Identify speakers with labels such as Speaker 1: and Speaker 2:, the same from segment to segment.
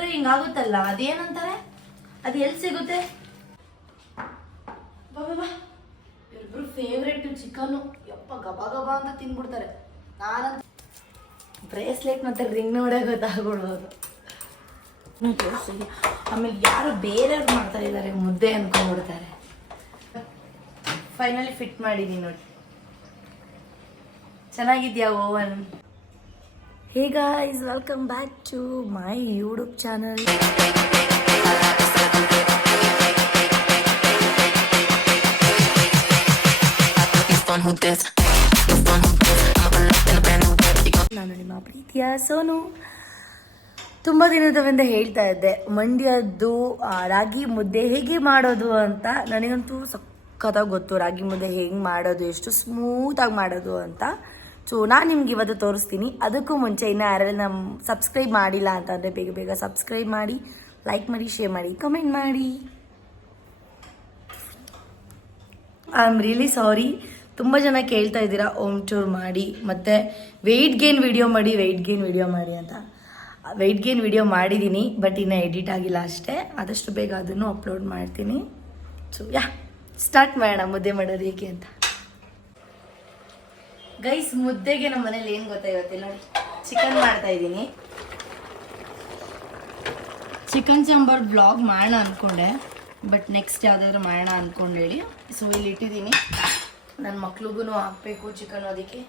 Speaker 1: ಬಿಟ್ರೆ ಹಿಂಗಾಗುತ್ತಲ್ಲ, ಅದೇನಂತಾರೆ? ಅದು ಎಲ್ಲಿ ಸಿಗುತ್ತೆ? ಬಾಬಾ ಬಾ ಚಿಕನ್ ಯಪ್ಪ, ಗಬಾ ಗಬಾ ಅಂತ ತಿನ್ಬಿಡ್ತಾರೆ. ನಾನಂತ ಬ್ರೇಸ್ಲೆಟ್ ಮತ್ತೆ ರಿಂಗ್ ನೋಡೇ ಗೊತ್ತಾಗ್ಬಿಡ್ಬೋದು. ಆಮೇಲೆ ಯಾರು ಬೇರೆಯವ್ರು ಮಾಡ್ತಾ ಇದ್ದಾರೆ ಮುದ್ದೆ ಅನ್ಕೊಂಡ್ಬಿಡ್ತಾರೆ. ಫೈನಲಿ ಫಿಟ್ ಮಾಡಿದೀನಿ ನೋಡಿ. ಚೆನ್ನಾಗಿದ್ಯಾ, oven? Hey guys welcome back to my YouTube channel ನಾನು ನಿಮ್ಮ ಪ್ರೀತಿಯ ಸೋನು. ತುಂಬ ದಿನದವಿಂದ ಹೇಳ್ತಾ ಇದ್ದೆ, ಮಂಡ್ಯದ್ದು ರಾಗಿ ಮುದ್ದೆ ಹೇಗೆ ಮಾಡೋದು ಅಂತ ನನಗಂತೂ ಸಖತ್ತಾಗಿ ಗೊತ್ತು. ರಾಗಿ ಮುದ್ದೆ ಹೇಗೆ ಮಾಡೋದು, ಎಷ್ಟು ಸ್ಮೂತಾಗಿ ಮಾಡೋದು ಅಂತ. ಸೊ, ನಾನು ನಿಮ್ಗೆ ಇವತ್ತು ತೋರಿಸ್ತೀನಿ. ಅದಕ್ಕೂ ಮುಂಚೆ ಇನ್ನು ಯಾರೆಲ್ಲ ನಮ್ಮ ಸಬ್ಸ್ಕ್ರೈಬ್ ಮಾಡಿಲ್ಲ ಅಂತಂದರೆ ಬೇಗ ಬೇಗ ಸಬ್ಸ್ಕ್ರೈಬ್ ಮಾಡಿ ಲೈಕ್ ಮಾಡಿ ಶೇರ್ ಮಾಡಿ ಕಮೆಂಟ್ ಮಾಡಿ. ಐ ಆಮ್ ರಿಯಲಿ ಸಾರಿ ತುಂಬ ಜನ ಕೇಳ್ತಾ ಇದ್ದೀರಾ ಓಮ್ ಟೂರ್ ಮಾಡಿ. ಮತ್ತು ವೆಯ್ಟ್ ಗೇನ್ ವಿಡಿಯೋ ಮಾಡಿ ವೆಯ್ಟ್ ಗೇನ್ ವಿಡಿಯೋ ಮಾಡಿ ಅಂತ. ವೆಯ್ಟ್ ಗೇನ್ ವಿಡಿಯೋ ಮಾಡಿದ್ದೀನಿ ಬಟ್ ಇನ್ನೂ ಎಡಿಟ್ ಆಗಿಲ್ಲ ಅಷ್ಟೇ. ಆದಷ್ಟು ಬೇಗ ಅದನ್ನು ಅಪ್ಲೋಡ್ ಮಾಡ್ತೀನಿ. ಸೊ ಯಾ ಸ್ಟಾರ್ಟ್ ಮಾಡೋಣ, ಮುದ್ದೆ ಮಾಡೋದು ಏಕೆ ಅಂತ. ಗೈಸ್ ಮುದ್ದೆಗೆ ನಮ್ಮ ಮನೇಲಿ ಏನು ಗೊತ್ತಾ ಇವತ್ತಿಲ್ಲ ನೋಡಿ ಚಿಕನ್ ಮಾಡ್ತಾ ಇದ್ದೀನಿ. ಚಿಕನ್ ಚಾಂಬರ್ ಬ್ಲಾಗ್ ಮಾಡೋಣ ಅಂದ್ಕೊಂಡೆ ಬಟ್ ನೆಕ್ಸ್ಟ್ ಯಾವುದಾದ್ರೂ ಮಾಡೋಣ ಅಂದ್ಕೊಂಡು ಹೇಳಿ. ಸೊ ಇಲ್ಲಿ ಇಟ್ಟಿದ್ದೀನಿ. ನನ್ನ ಮಕ್ಳಿಗೂ ಹಾಕ್ಬೇಕು ಚಿಕನ್ ಅದಕ್ಕೆ.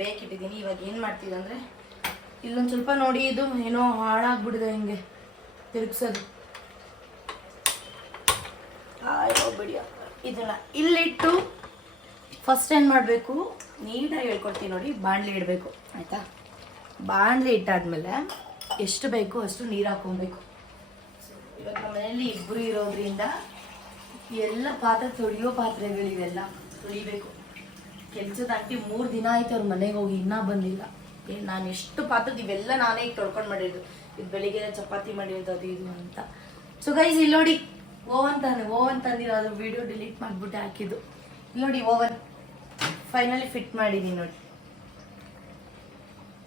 Speaker 1: ಬೇಕಿಟ್ಟಿದ್ದೀನಿ. ಇವಾಗ ಏನು ಮಾಡ್ತಿದ್ದೆ ಅಂದರೆ, ಇಲ್ಲೊಂದು ಸ್ವಲ್ಪ ನೋಡಿ, ಇದು ಏನೋ ಹಾಳಾಗ್ಬಿಡಿದೆ ಹಿಂಗೆ ತಿರುಗ್ಸೋದು. ಇದನ್ನ ಇಲ್ಲಿಟ್ಟು ಫಸ್ಟ್ ಏನು ಮಾಡಬೇಕು? ನೀಟಾಗಿ ಹೇಳ್ಕೊಡ್ತೀನಿ ನೋಡಿ, ಬಾಣಲಿ ಇಡಬೇಕು, ಆಯಿತಾ? ಬಾಣಲಿ ಇಟ್ಟಾದ್ಮೇಲೆ ಎಷ್ಟು ಬೇಕು ಅಷ್ಟು ನೀರು ಹಾಕೊಬೇಕು ಇವಾಗ ನಮ್ಮ ಮನೆಯಲ್ಲಿ ಇಬ್ಬರು ಇರೋದ್ರಿಂದ ಎಲ್ಲ ಪಾತ್ರೆ, ತೊಳೆಯೋ ಪಾತ್ರೆಗಳಿವೆಲ್ಲ ತೊಳಿಬೇಕು. ಕೆಲ್ಸದ ಆಂಟಿ ಮೂರು ದಿನ ಆಯ್ತು ಅವ್ರ ಮನೆಗೆ ಹೋಗಿ, ಇನ್ನೂ ಬಂದಿಲ್ಲ. ನಾನು ಎಷ್ಟು ಪಾತ್ರದ ಇವೆಲ್ಲ ನಾನೇ ಈಗ ತೊಳ್ಕೊಂಡು ಮಾಡಿದ್ದು ಇದು ಬೆಳಿಗ್ಗೆ ಚಪಾತಿ ಮಾಡಿರೋದು, ಅದು, ಇದು ಅಂತ. ಸೊ ಗೈಸ್ ಇಲ್ಲಿ ನೋಡಿ ಓವನ್ ತಾನೆ ಓವನ್ ತಂದಿರೋ ಅದು ವಿಡಿಯೋ ಡಿಲೀಟ್ ಮಾಡಿಬಿಟ್ಟು ಹಾಕಿದ್ದು. ಇಲ್ಲಿ ನೋಡಿ ಓವನ್ ಫೈನಲಿ ಫಿಟ್ ಮಾಡಿದ್ದೀನಿ ನೋಡಿ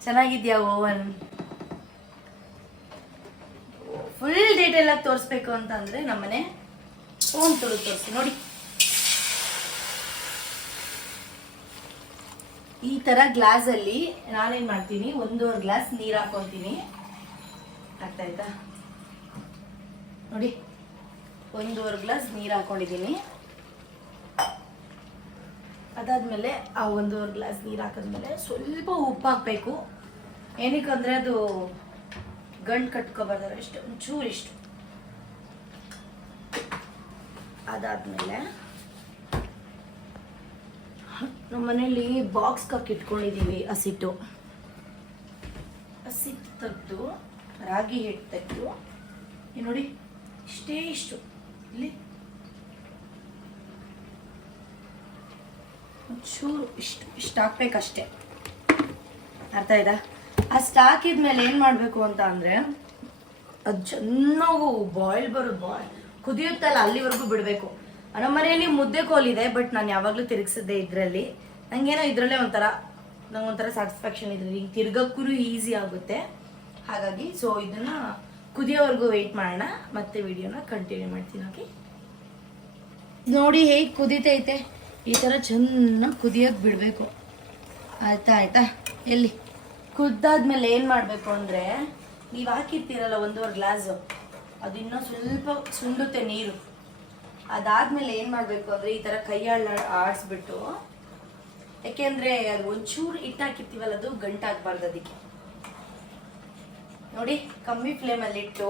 Speaker 1: ಚೆನ್ನಾಗಿದ್ಯಾ ಓವನ್? ಫುಲ್ ಡೀಟೇಲ್ ಆಗಿ ತೋರಿಸ್ಬೇಕು ಅಂತಂದ್ರೆ ನಮ್ಮನೆ ಫೋನ್ ತುಳು ತೋರಿಸಿ, ನೋಡಿ. ಈ ತರ ಗ್ಲಾಸ್ ಅಲ್ಲಿ ನಾನೇನ್ ಮಾಡ್ತೀನಿ, ಒಂದೂವರೆ ಗ್ಲಾಸ್ ನೀರ್ ಹಾಕೊಂತೀನಿ ಆಗ್ತಾ ಆಯ್ತಾ ನೋಡಿ, ಒಂದೂವರೆ ಗ್ಲಾಸ್ ನೀರ್ ಹಾಕೊಂಡಿದ್ದೀನಿ. ಅದಾದ್ಮೇಲೆ ಆ ಒಂದೂವರೆ ಗ್ಲಾಸ್ ನೀರು ಹಾಕಿದ್ಮೇಲೆ ಸ್ವಲ್ಪ ಉಪ್ಪು ಹಾಕಬೇಕು ಏನಕ್ಕಂದ್ರೆ ಅದು ಗಂಟು ಕಟ್ಕೋಬಾರ್ದು ಇಷ್ಟು ಒಂಚೂರು ಇಷ್ಟು. ಅದಾದಮೇಲೆ ನಮ್ಮ ಮನೇಲಿ ಬಾಕ್ಸ್ ಇಟ್ಕೊಂಡಿದ್ದೀವಿ ಹಸಿಟ್ಟು. ಹಸಿಟ್ಟು ತೆಗೆದು ರಾಗಿ ಹಿಟ್ಟು ತೆಗೆದು ನೋಡಿ ಇಷ್ಟೇ ಇಷ್ಟು. ಇಲ್ಲಿ ಒಂಚೂರು ಇಷ್ಟು ಇಷ್ಟು ಹಾಕ್ಬೇಕಷ್ಟೇ. ಅರ್ಥ ಆಯ್ತಾ? ಅಷ್ಟು ಹಾಕಿದ್ಮೇಲೆ ಏನು ಮಾಡಬೇಕು ಅಂತ ಅಂದರೆ, ಅದು ಚೆನ್ನಾಗೂ ಬಾಯ್ಲ್ ಬರೋದು ಬಾಯ್ ಕುದಿಯುತ್ತಲ್ಲ ಅಲ್ಲಿವರೆಗೂ ಬಿಡಬೇಕು. ನಮ್ಮ ಮನೆಯಲ್ಲಿ ಮುದ್ದೆ ಕೋಲಿದೆ ಬಟ್ ನಾನು ಯಾವಾಗಲೂ ತಿರುಗಿಸಿದ್ದೆ ಇದರಲ್ಲಿ. ನನಗೇನೋ ಇದರಲ್ಲೇ ಒಂಥರ, ನಂಗೆ ಒಂಥರ ಸ್ಯಾಟಿಸ್ಫ್ಯಾಕ್ಷನ್ ಇದೆ ಈಗ ತಿರ್ಗಕ್ಕೂ ಈಸಿ ಆಗುತ್ತೆ. ಹಾಗಾಗಿ ಸೊ ಇದನ್ನ ಕುದಿಯೋವರೆಗೂ ವೆಯ್ಟ್ ಮಾಡೋಣ. ಮತ್ತೆ ವಿಡಿಯೋನ ಕಂಟಿನ್ಯೂ ಮಾಡ್ತೀನಿ ಓಕೆ ನೋಡಿ ಹೇಗೆ ಕುದೀತೈತೆ. ಈ ಥರ ಚೆನ್ನಾಗಿ ಕುದಿಯೋಕೆ ಬಿಡಬೇಕು. ಆಯ್ತಾ ಆಯ್ತಾ? ಎಲ್ಲಿ? ಕುದ್ದಾದ್ಮೇಲೆ ಏನು ಮಾಡಬೇಕು ಅಂದರೆ, ನೀವು ಹಾಕಿರ್ತೀರಲ್ಲ ಒಂದೂವರೆ ಗ್ಲಾಸು, ಅದು ಇನ್ನೂ ಸ್ವಲ್ಪ ಸುಂಡುತ್ತೆ ನೀರು. ಅದಾದ್ಮೇಲೆ ಏನು ಮಾಡಬೇಕು ಅಂದರೆ, ಈ ಥರ ಕೈಯಾಳ ಆಡಿಸ್ಬಿಟ್ಟು, ಯಾಕೆಂದರೆ ಅದು ಒಂಚೂರು ಹಿಟ್ಟು ಹಾಕಿರ್ತೀವಲ್ಲ, ಅದು ಗಂಟಾಗಬಾರ್ದು ಅದಕ್ಕೆ. ನೋಡಿ, ಕಮ್ಮಿ ಫ್ಲೇಮಲ್ಲಿ ಇಟ್ಟು,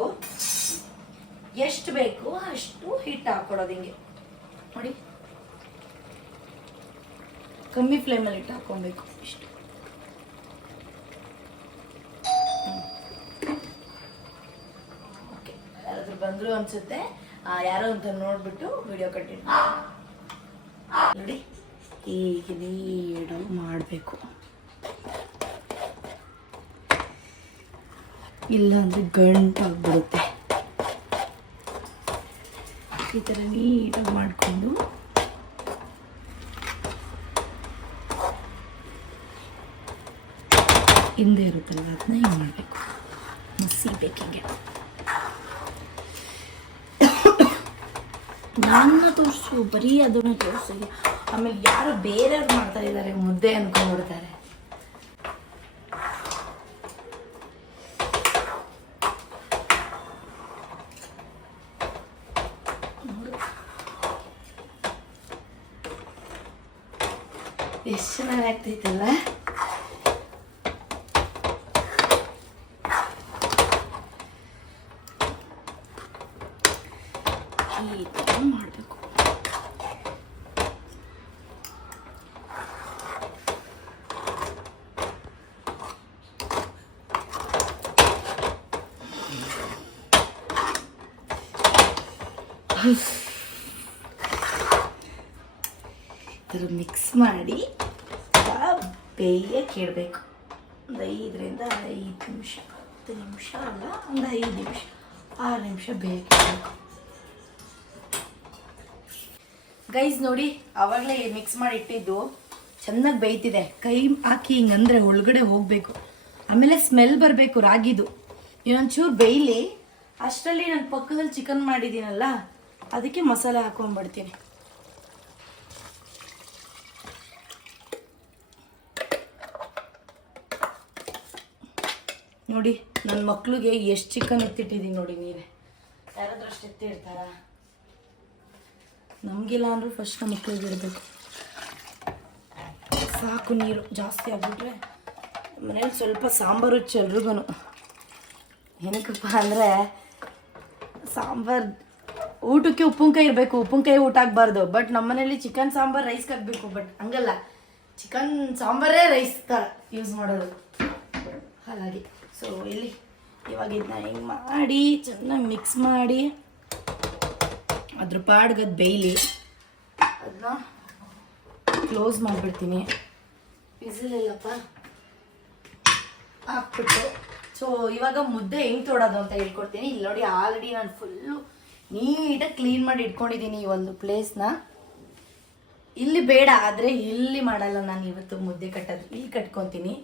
Speaker 1: ಎಷ್ಟು ಬೇಕು ಅಷ್ಟು ಹಿಟ್ಟು ಹಾಕ್ಕೊಡೋದು ಹಿಂಗೆ. ನೋಡಿ ಕಮ್ಮಿ ಫ್ಲೇಮಲ್ಲಿ ಇಟ್ಟು ಹಾಕೊಬೇಕು ಇಷ್ಟು. ಓಕೆ, ಯಾರಾದ್ರೂ ಬಂದ್ರು ಅನ್ಸುತ್ತೆ ಯಾರೋ ಅಂತ ನೋಡ್ಬಿಟ್ಟು ವಿಡಿಯೋ ಕಂಟಿನ್ಯೂ ನೋಡಿ ಈಗ ನೀಡು ಮಾಡಬೇಕು. ಇಲ್ಲ ಅಂದ್ರೆ ಗಂಟಾಗ್ಬಿಡುತ್ತೆ. ಈ ಥರ ನೀಟಾಗಿ ಮಾಡಿಕೊಂಡು ಹಿಂದೆ ಇರುತ್ತಲ್ಲ ಅದನ್ನ ಹಿಂಗೆ ಮಾಡಬೇಕು. ಮಸಿ ಹೀಗೆ ನಾನು ತೋರಿಸು, ಬರೀ ಅದನ್ನು ತೋರಿಸು. ಆಮೇಲೆ ಯಾರು ಬೇರೆಯವ್ರು ಮಾಡ್ತಾ ಇದ್ದಾರೆ, ಮುದ್ದೆ ಅಂದ್ಕೊಂಡ್ಬಿಡ್ತಾರೆ ಎಷ್ಟು ಚೆನ್ನಾಗಿ ಆಗ್ತೈತಲ್ಲ? ಥರ ಮಿಕ್ಸ್ ಮಾಡಿ ಬೇಯಕ್ಕೆ ಇಡಬೇಕು ಒಂದು ಐದರಿಂದ ಐದು ನಿಮಿಷ, ಹತ್ತು ನಿಮಿಷ ಅಲ್ಲ, ಒಂದು ಐದು ನಿಮಿಷ, ಆರು ನಿಮಿಷ ಬೇಯಕ್ಕೆ ಗೈಸ್ ನೋಡಿ ಅವಾಗಲೇ ಮಿಕ್ಸ್ ಮಾಡಿ ಇಟ್ಟಿದ್ದು ಚೆನ್ನಾಗಿ ಬೇಯ್ತಿದೆ. ಕೈ ಹಾಕಿ ಹಿಂಗಂದ್ರೆ ಒಳಗಡೆ ಹೋಗಬೇಕು. ಆಮೇಲೆ ಸ್ಮೆಲ್ ಬರಬೇಕು, ರಾಗಿದು. ಇನ್ನೊಂಚೂರು ಬೇಯಲಿ. ಅಷ್ಟರಲ್ಲಿ ನಾನು ಪಕ್ಕದಲ್ಲಿ ಚಿಕನ್ ಮಾಡಿದ್ದೀನಲ್ಲ ಅದಕ್ಕೆ ಮಸಾಲೆ ಹಾಕೊಂಡ್ಬಿಡ್ತೀನಿ. ನೋಡಿ ನನ್ನ ಮಕ್ಳಿಗೆ ಎಷ್ಟು ಚಿಕನ್ ಎತ್ತಿಟ್ಟಿದ್ದೀನಿ ನೋಡಿ ನೀವೇ ಯಾರಾದ್ರೂ ಅಷ್ಟು ಎತ್ತಿರ್ತಾರ? ನಮಗಿಲ್ಲ ಅಂದ್ರೆ ಫಸ್ಟ್ ನಮ್ಮ ಮಕ್ಳಿಗೆ ಇಡಬೇಕು ಸಾಕು ನೀರು, ಜಾಸ್ತಿ ಆಗಿಬಿಟ್ರೆ ಮನೇಲಿ ಸ್ವಲ್ಪ ಸಾಂಬಾರು ಚೆಲ್ರಿಗೂ ಏನಕ್ಕಪ್ಪ ಅಂದರೆ ಸಾಂಬಾರು ಊಟಕ್ಕೆ ಉಪ್ಪಿನಕಾಯಿ ಇರಬೇಕು ಉಪ್ಪಿನಕಾಯಿ ಊಟ ಆಗಬಾರ್ದು. ಬಟ್ ನಮ್ಮನೇಲಿ ಚಿಕನ್ ಸಾಂಬಾರ್ ರೈಸ್ ಕಟ್ಬೇಕು ಬಟ್ ಹಂಗಲ್ಲ. ಚಿಕನ್ ಸಾಂಬಾರೇ ರೈಸ್ ಥರ ಯೂಸ್ ಮಾಡೋದು. ಹಾಗಾಗಿ ಸೊ ಇಲ್ಲಿ ಇವಾಗ ಇದನ್ನ ಹಿಂಗೆ ಮಾಡಿ, ಚೆನ್ನಾಗಿ ಮಿಕ್ಸ್ ಮಾಡಿ. ಅದ್ರ ಪಾಡ್ಗದ್ ಬೇಯ್ಲಿ ಅದನ್ನ ಕ್ಲೋಸ್ ಮಾಡಿಬಿಡ್ತೀನಿ. ವಿಸಿಲ್ ಇಲ್ಲಪ್ಪ ಹಾಕ್ಬಿಟ್ಟು. ಸೊ ಇವಾಗ ಮುದ್ದೆ ಹೆಂಗೆ ತೊಡೋದು ಅಂತ ಹೇಳ್ಕೊಡ್ತೀನಿ. ಇಲ್ಲಿ ನೋಡಿ ಆಲ್ರೆಡಿ ನಾನು ಫುಲ್ಲು ನೀಟಾಗಿ ಕ್ಲೀನ್ ಮಾಡಿ ಇಟ್ಕೊಂಡಿದ್ದೀನಿ ಈ ಒಂದು ಪ್ಲೇಸ್ನ. ಇಲ್ಲಿ ಬೇಡ, ಆದರೆ ಇಲ್ಲಿ ಮಾಡಲ್ಲ ನಾನು ಇವತ್ತು ಮುದ್ದೆ ಕಟ್ಟೋದು. ಇಲ್ಲಿ ಕಟ್ಕೊತೀನಿ.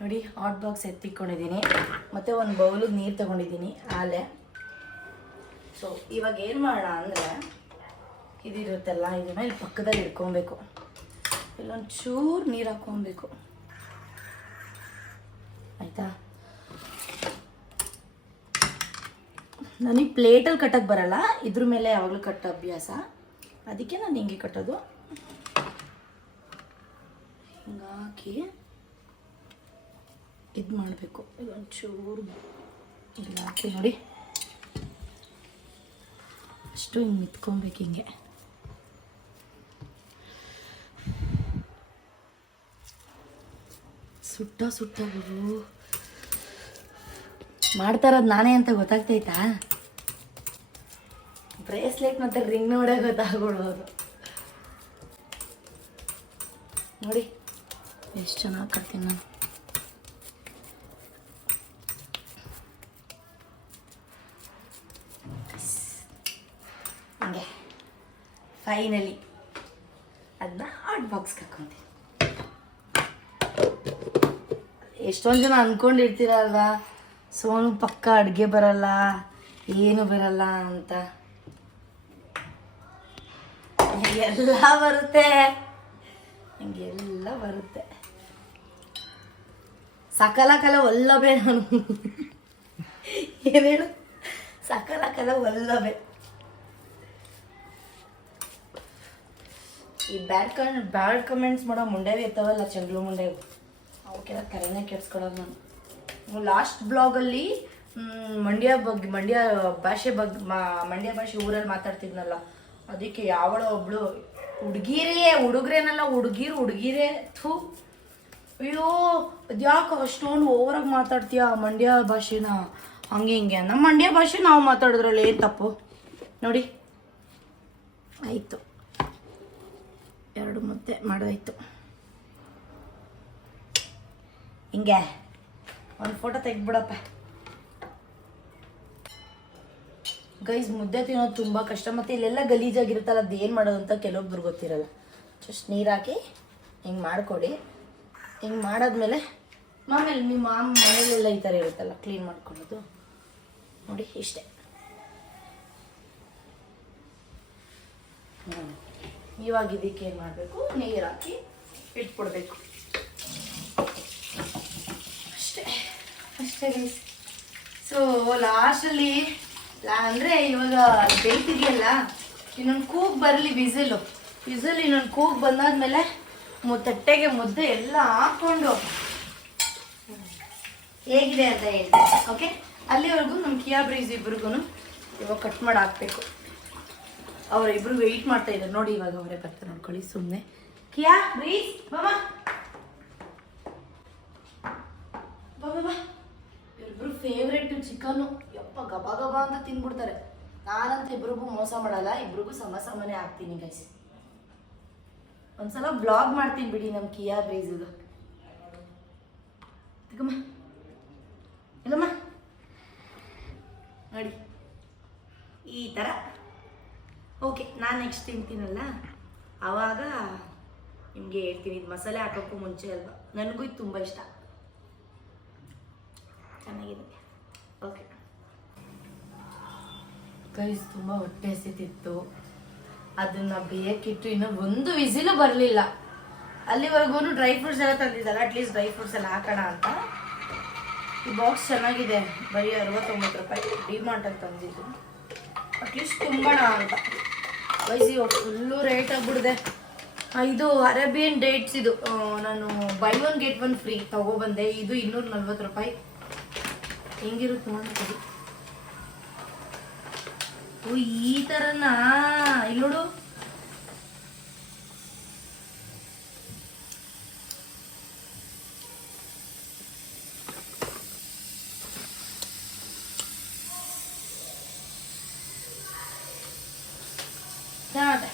Speaker 1: ನೋಡಿ ಹಾಟ್ ಬಾಕ್ಸ್ ಎತ್ತಿಕೊಂಡಿದ್ದೀನಿ ಮತ್ತು ಒಂದು ಬೌಲಿಗೆ ನೀರು ತಗೊಂಡಿದ್ದೀನಿ ಆಲೆ ಸೊ ಇವಾಗ ಏನು ಮಾಡೋಣ ಅಂದರೆ, ಇದಿರುತ್ತಲ್ಲ, ಇದನ್ನ ಇಲ್ಲಿ ಪಕ್ಕದಲ್ಲಿ ಇಟ್ಕೊಬೇಕು. ಇಲ್ಲೊಂದು ಚೂರು ನೀರು ಹಾಕ್ಕೊಬೇಕು. ಆಯಿತಾ? ನನಗೆ ಪ್ಲೇಟಲ್ಲಿ ಕಟ್ಟೋಕ್ಕೆ ಬರಲ್ಲ, ಇದ್ರ ಮೇಲೆ ಯಾವಾಗಲೂ ಕಟ್ಟೋ ಅಭ್ಯಾಸ. ಅದಕ್ಕೆ ನಾನು ಹಿಂಗೆ ಕಟ್ಟೋದು. ಹಿಂಗಾಕಿ ಇದು ಮಾಡಬೇಕು. ಇದೊಂಚೂರು ಇಲ್ಲ ಹಾಕಿ ನೋಡಿ. ಅಷ್ಟು ಹಿಂಗೆ ನಿಂತ್ಕೊಬೇಕು ಹಿಂಗೆ. ಸುಟ್ಟ ಸುಟ್ಟ ಗುರು. ಮಾಡ್ತಾ ಇರೋದು ನಾನೇ ಅಂತ ಗೊತ್ತಾಗ್ತೈತಾ? ಬ್ರೇಸ್ಲೆಟ್ ಮತ್ತೆ ರಿಂಗ್ ನೋಡೇ ಗೊತ್ತಾಗ್ಬಿಡ್ಬೋದು. ನೋಡಿ, ಎಷ್ಟು ಚೆನ್ನಾಗಿ ಕಟ್ತೀನಿ ನಾನು. ಹಂಗೆ ಫೈನಲಿ ಅದನ್ನ ಹಾಟ್ ಬಾಕ್ಸ್ಗೆ ಹಾಕೊಂತೀನಿ. ಎಷ್ಟೊಂದು ಜನ ಅಂದ್ಕೊಂಡಿರ್ತೀರಲ್ವಾ ಸೋನು ಪಕ್ಕ ಅಡುಗೆ ಬರಲ್ಲ, ಏನು ಬರಲ್ಲ ಅಂತ. ಎಲ್ಲ ಬರುತ್ತೆ. ನಂಗೆ ಎಲ್ಲ ಬರುತ್ತೆ. ಸಕಲ ಕಲ ಒಲ್ಲಬೆ ನಾನು. ಏನೇನು ಸಕಲ ಕಲ ಒಲ್ಲಬೆ ಈ ಬ್ಯಾಡ್ ಕಮೆಂಟ್ ಬ್ಯಾಡ್ ಕಮೆಂಟ್ಸ್ ಮಾಡೋ ಮುಂಡೇವಿ ಇರ್ತಾವಲ್ಲ, ಚಂಗ್ಳು ಮುಂಡೆವು. ಅವಕ್ಕೆಲ್ಲ ಕರೆನೇ ಕೆಡ್ಸ್ಕೊಳೋದು ನಾನು. ಲಾಸ್ಟ್ ಬ್ಲಾಗಲ್ಲಿ ಮಂಡ್ಯ ಬಗ್ಗೆ, ಮಂಡ್ಯ ಭಾಷೆ ಬಗ್ಗೆ ಮಂಡ್ಯ ಭಾಷೆ ಊರಲ್ಲಿ ಮಾತಾಡ್ತಿದ್ನಲ್ಲ, ಅದಕ್ಕೆ ಯಾವಳ ಒಬ್ಳು, ಹುಡುಗಿರೇ, ಹುಡುಗ್ರೇನಲ್ಲ, ಹುಡುಗಿರು, ಹುಡುಗಿರೇ, ಥೂ. ಅಯ್ಯೋ ಅದ್ಯಾಕೆ ಅಷ್ಟೊಂದು ಓವರಾಗಿ ಮಾತಾಡ್ತೀಯ ಮಂಡ್ಯ ಭಾಷೆನ, ಹಂಗೆ ಹಿಂಗೆ ನಮ್ಮ ಮಂಡ್ಯ ಭಾಷೆ ನಾವು ಮಾತಾಡಿದ್ರಲ್ಲಿ ಏನು ತಪ್ಪು? ನೋಡಿ. ಆಯಿತು. ಎರಡು ಮುದ್ದೆ ಮಾಡೋಯ್ತು ಹಿಂಗೆ. ಒಂದು ಫೋಟೋ ತೆಗ್ದ್ಬಿಡಪ್ಪ. ಗೈಸ್ ಮುದ್ದೆ ತಿನ್ನೋದು ತುಂಬ ಕಷ್ಟ. ಮತ್ತು ಇಲ್ಲೆಲ್ಲ ಗಲೀಜಾಗಿರುತ್ತಲ್ಲ, ಅದು ಏನು ಮಾಡೋದು ಅಂತ ಕೆಲವೊಬ್ರು ಗೊತ್ತಿರಲ್ಲ. ಜಸ್ಟ್ ನೀರು ಹಾಕಿ ಹಿಂಗೆ ಮಾಡಿಕೊಡಿ. ಹಿಂಗೆ ಮಾಡಾದ್ಮೇಲೆ ಮಾಮೇಲೆ ನಿಮ್ಮ ಮಾಮ ಮನೇಲೆಲ್ಲ ಈ ಥರ ಇರುತ್ತಲ್ಲ ಕ್ಲೀನ್ ಮಾಡ್ಕೊಳ್ಳೋದು. ನೋಡಿ, ಇಷ್ಟೇ. ಇವಾಗ ಇದಕ್ಕೆ ಏನು ಮಾಡಬೇಕು? ನೀರು ಹಾಕಿ ಇಟ್ಬಿಡ್ಬೇಕು ಅಷ್ಟೇ ಗೈಸ್ ಸೊ ಲಾಸ್ಟಲ್ಲಿ ಅಂದರೆ ಇವಾಗ ಬೇಯ್ತಿದೆಯಲ್ಲ ಇನ್ನೊಂದು ಕೂಗ್ ಬರಲಿ ವಿಸಿಲು ವಿಸಿಲ್ ಇನ್ನೊಂದು ಕೂಗ್ ಬಂದಾದ್ಮೇಲೆ ತಟ್ಟೆಗೆ ಮುದ್ದೆ ಎಲ್ಲ ಹಾಕ್ಕೊಂಡು ಹೇಗಿದೆ ಅಂತ ಹೇಳ್ತೀನಿ ಓಕೆ ಅಲ್ಲಿವರೆಗೂ ನಮ್ಮ ಕಿಯಾ ಬ್ರೀಸ್ ಇಬ್ರಿಗೂ ಇವಾಗ ಕಟ್ ಮಾಡಿ ಹಾಕ್ಬೇಕು. ಅವರಿಬ್ರು ವೆಯ್ಟ್ ಮಾಡ್ತಾ ಇದ್ದಾರೆ ನೋಡಿ ಇವಾಗ ಅವರೇ ಬರ್ತಾರೆ ನೋಡ್ಕೊಳ್ಳಿ ಸುಮ್ಮನೆ ಕಿಯಾ ಬ್ರೀಸ್ ಬಾಬಾ ಫೇವ್ರೆಟ್ ಚಿಕನು ಯಪ್ಪ ಗಬಾ ಗಬಾ ಅಂತ ತಿನ್ಬಿಡ್ತಾರೆ. ನಾನಂತ ಇಬ್ರಿಗೂ ಮೋಸ ಮಾಡಲ್ಲ, ಇಬ್ರಿಗೂ ಸಮ ಸಮನೆ ಹಾಕ್ತೀನಿ ಗೈಸ್ ಒಂದ್ಸಲ ಬ್ಲಾಗ್ ಮಾಡ್ತೀನಿ ಬಿಡಿ ನಮ್ಮ ಕಿಯಾ ಬ್ರೀಸ್ದು ತಗಮ್ಮ ಇಲ್ಲಮ್ಮ ನೋಡಿ. ಈ ಥರ ಓಕೆ ನಾನು ನೆಕ್ಸ್ಟ್ ತಿಂತೀನಲ್ಲ? ಆವಾಗ ನಿಮಗೆ ಹೇಳ್ತೀನಿ, ಇದು ಮಸಾಲೆ ಹಾಕೋಕ್ಕೂ ಮುಂಚೆ ಅಲ್ವಾ? ನನಗೂ ಇದು ತುಂಬ ಇಷ್ಟ. ಚೆನ್ನಾಗಿದೆ. ಓಕೆ ಗೈಸ್, ತುಂಬ ಹೊಟ್ಟೆ ಹಸಿತಿತ್ತು. ಅದನ್ನ ಬೇಯಕ್ಕಿಟ್ಟು ಇನ್ನೂ ಒಂದು ವಿಸಿಲು ಬರಲಿಲ್ಲ. ಅಲ್ಲಿವರೆಗೂ ಡ್ರೈ ಫ್ರೂಟ್ಸ್ ಎಲ್ಲ ತಂದಿದ್ದಲ್ಲ ಅಟ್ಲೀಸ್ಟ್ ಡ್ರೈ ಫ್ರೂಟ್ಸ್ ಎಲ್ಲ ಹಾಕೋಣ ಅಂತ. ಈ ಬಾಕ್ಸ್ ಚೆನ್ನಾಗಿದೆ. ಬರೀ ಅರವತ್ತೊಂಬತ್ತು ರೂಪಾಯಿ. ಡಿಮಾರ್ಟಲ್ಲಿ ತಂದಿದ್ದು. ಅಟ್ಲೀಸ್ಟ್ ತುಂಬೋಣ ಅಂತ. ವಯಸ್ಸಿ ಫುಲ್ಲು ರೇಟ್ ಆಗ್ಬಿಡ್ದೆ ಇದು ಅರೇಬಿಯನ್ ಡೇಟ್ಸ್ ಇದು. ನಾನು buy one get one free ತಗೊಬಂದೆ ಇದು ಇನ್ನೂರ ನಲ್ವತ್ತು ರೂಪಾಯಿ. ಹೆಂಗಿರುತ್ತೆ ನೋಡ್ತೀವಿ ಓ ಈ ತರನಾ? ಇಲ್ಲಿ ನೋಡು ಚೆನ್ನಾಗಿದೆ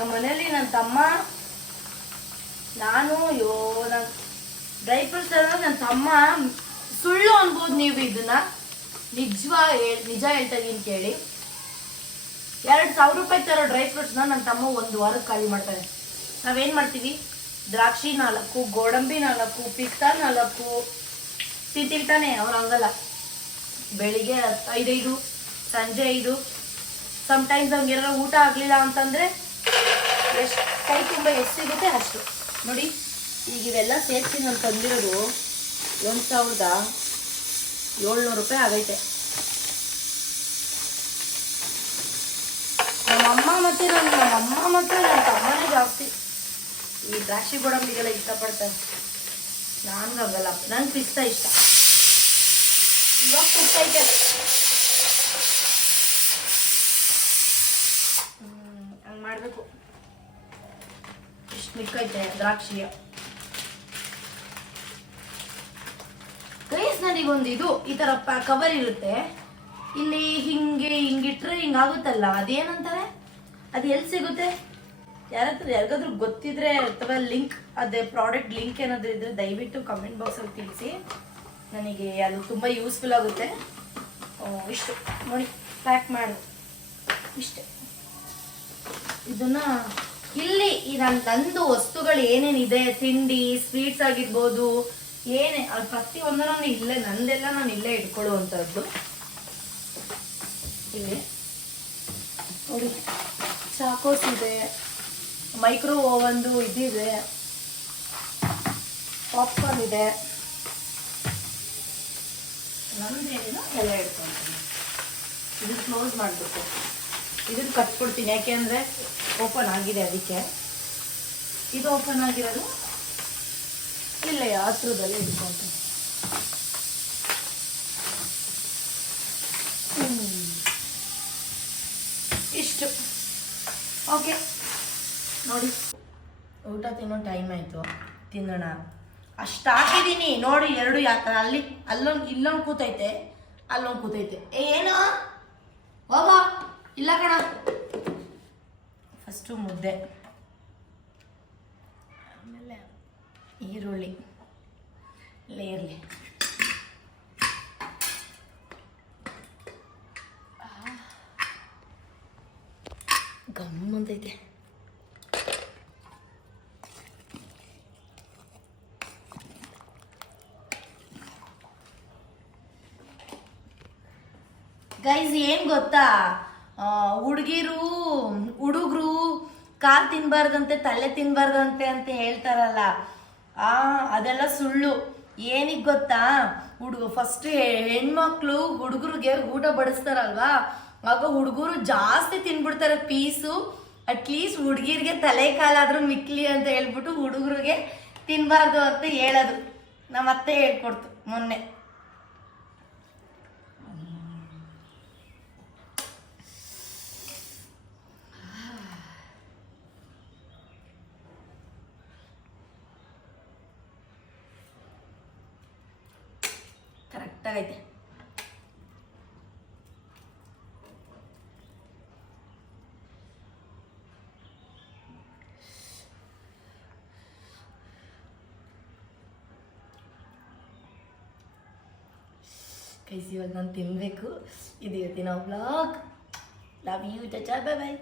Speaker 1: ನಮ್ಮ ಮನೇಲಿ ನನ್ನ ತಮ್ಮ, ನಾನು ಅಯ್ಯೋ ನನ್ನ ಡ್ರೈ ಫ್ರೂಟ್ಸ್ ನನ್ನ ತಮ್ಮ, ಸುಳ್ಳು ಅನ್ಬೋದು ನೀವು ಇದನ್ನ. ನಿಜವಾ ನಿಜ ಹೇಳ್ತಾ ಇದೀನಿ ಕೇಳಿ. ಎರಡು ಸಾವಿರ ರೂಪಾಯಿ ತರೋ ಡ್ರೈ ಫ್ರೂಟ್ಸ್ನ ನನ್ನ ತಮ್ಮ ಒಂದು ವಾರಕ್ಕೆ ಖಾಲಿ ಮಾಡ್ತಾರೆ. ನಾವೇನು ಮಾಡ್ತೀವಿ? ದ್ರಾಕ್ಷಿ ನಾಲ್ಕು, ಗೋಡಂಬಿ ನಾಲ್ಕು, ಪಿಸ್ತಾ ನಾಲ್ಕು. ತಿಂತಿರ್ತಾನೆ ಅವ್ರು ಹಂಗಲ್ಲ. ಬೆಳಿಗ್ಗೆ ಐದೈದು ಸಂಜೆ ಐದು. ಸಮಟೈಮ್ಸ್ ಅವ್ರಿಗೆ ಏನಾರ ಊಟ ಆಗಲಿಲ್ಲ ಅಂತಂದರೆ ಕೈ ತುಂಬ ಎಷ್ಟಿರುತ್ತೆ ಅಷ್ಟು. ನೋಡಿ, ಈಗ ಇವೆಲ್ಲ ಸೇರಿಸಿ ನಾನು ತಂದಿರೋದು ಒಂದು ಸಾವಿರದ ಏಳ್ನೂರು ರೂಪಾಯಿ ಆಗೈತೆ. ನಮ್ಮಮ್ಮ ಮತ್ತೆ ನನ್ನ ನಮ್ಮಮ್ಮ ಮತ್ತು ನನ್ನ ತಮ್ಮನೇ ಜಾಸ್ತಿ. ಈ ದ್ರಾಕ್ಷಿ ಗೋಡಂಬಿಗೆಲ್ಲ ಇಷ್ಟಪಡ್ತಾರೆ. ನಾನು ಹಂಗಲ್ಲ, ನಂಗೆ ಪಿಸ್ತಾ ಇಷ್ಟ. ಇವಾಗ ಕುಕ್ಕೈತೆ ಹಂಗೆ ಮಾಡಬೇಕು. ಇಷ್ಟು ಮಿಕ್ಕೈತೆ ದ್ರಾಕ್ಷಿಯ ಗೈಸ್ ನನಗೊಂದು ಇದು ಈ ಥರ ಕವರ್ ಇರುತ್ತೆ. ಇಲ್ಲಿ ಹಿಂಗೆ, ಹಿಂಗಿಟ್ರೆ ಹಿಂಗಾಗುತ್ತಲ್ಲ, ಅದೇನಂತಾರೆ? ಅದು ಎಲ್ಲಿ ಸಿಗುತ್ತೆ? ಯಾರತ್ರ ಯಾರಿಗಾದ್ರೂ ಗೊತ್ತಿದ್ರೆ ಅಥವಾ ಲಿಂಕ್ ಅದೇ ಪ್ರಾಡಕ್ಟ್ ಲಿಂಕ್ ಏನಾದರೂ ಇದ್ರೆ ದಯವಿಟ್ಟು ಕಮೆಂಟ್ ಬಾಕ್ಸಲ್ಲಿ ತಿಳಿಸಿ. ನನಗೆ ಅದು ತುಂಬ ಯೂಸ್ಫುಲ್ ಆಗುತ್ತೆ. ಇಷ್ಟು. ನೋಡಿ ಪ್ಯಾಕ್ ಮಾಡು. ಇಷ್ಟೇ. ಇದನ್ನ ಇಲ್ಲಿ ಈ ನಾನು ತಂದು ವಸ್ತುಗಳು ಏನೇನಿದೆ? ತಿಂಡಿ ಸ್ವೀಟ್ಸ್ ಆಗಿರ್ಬೋದು, ಏನೇ, ಅದು ಪ್ರತಿ ನಾನು ಇಲ್ಲೇ, ನಂದೆಲ್ಲ ನಾನು ಇಲ್ಲೇ ಇಟ್ಕೊಳ್ಳುವಂಥದ್ದು. ಇಲ್ಲಿ. ನೋಡಿ, ಚಾಕೋಸ್ ಇದೆ, ಮೈಕ್ರೋ ಓವನ್ದು ಇದಿದೆ, ಪಾಪ್ಕಾರ್ನ್ ಇದೆ. ನಂದೇನೋ ಎಲ್ಲ ಇಟ್ಕೊಳ್ತೀನಿ ಇದು ಕ್ಲೋಸ್ ಮಾಡಬೇಕು ಇದನ್ನು ಕಟ್ಬಿಡ್ತೀನಿ. ಯಾಕೆಂದರೆ ಓಪನ್ ಆಗಿದೆ ಅದಕ್ಕೆ. ಇದು ಓಪನ್ ಆಗಿರೋದು ಇಲ್ಲ ಹತ್ರದಲ್ಲಿ ಇಟ್ಕೊಂತ. ಇಷ್ಟು. ಓಕೆ ನೋಡಿ. ಊಟ ತಿನ್ನೋ ಟೈಮ್ ಆಯಿತು. ತಿನ್ನೋಣ. ಅಷ್ಟು ಹಾಕಿದ್ದೀನಿ ನೋಡಿ, ಎರಡು ಯಾತ್ರ ಅಲ್ಲಿ, ಅಲ್ಲೊಂದು, ಇಲ್ಲೊಂದು ಕೂತೈತೆ. ಅಲ್ಲೊಂದು ಕೂತೈತೆ. ಏನು? ಹೋಗೋ. ಇಲ್ಲ ಕಣ. ಫಸ್ಟು ಮುದ್ದೆ. ಆಮೇಲೆ ಈರುಳ್ಳಿ. ಲೇರ್ಲಿ ಗಮ್ಮಂದೈತೆ ಗೈಸ್ ಏನ್ ಗೊತ್ತಾ? ಹುಡುಗಿರು ಹುಡು ಕಾರ್ ತಿನ್ನಬಾರ್ದಂತೆ ತಲೆ ತಿನ್ನಬಾರ್ದಂತೆ ಅಂತ ಹೇಳ್ತಾರಲ್ಲ, ಆ, ಅದೆಲ್ಲ ಸುಳ್ಳು. ಏನಿಗೆ ಗೊತ್ತಾ? ಹುಡುಗ ಫಸ್ಟ್ ಹೆಣ್ಮಕ್ಳು ಹುಡುಗರಿಗೆ ಊಟ ಬಡಿಸ್ತಾರಲ್ವಾ? ಆಗ ಹುಡುಗರು ಜಾಸ್ತಿ ತಿನ್ಬಿಡ್ತಾರೆ ಪೀಸು ಅಟ್ಲೀಸ್ಟ್ ಹುಡುಗಿರಿಗೆ ತಲೆ ಕಾಲಾದ್ರೂ ಮಿಕ್ಲಿ ಅಂತ ಹೇಳ್ಬಿಟ್ಟು ಹುಡುಗರಿಗೆ ತಿನ್ನಬಾರ್ದು ಅಂತ ಹೇಳೋದು. ನಮ್ಮ ಅತ್ತೆ ಹೇಳ್ಕೊಡ್ತು ಮೊನ್ನೆ. ಕರೆಕ್ಟಾಗೈತೆ ಕೈಸಿ ಇವಾಗ ನಾನು ತಿನ್ನಬೇಕು ಇದು ಇವತ್ತಿನ ಬ್ಲಾಗ್ ಲವ್ ಯು ಚಚಾ ಬೈ ಬೈ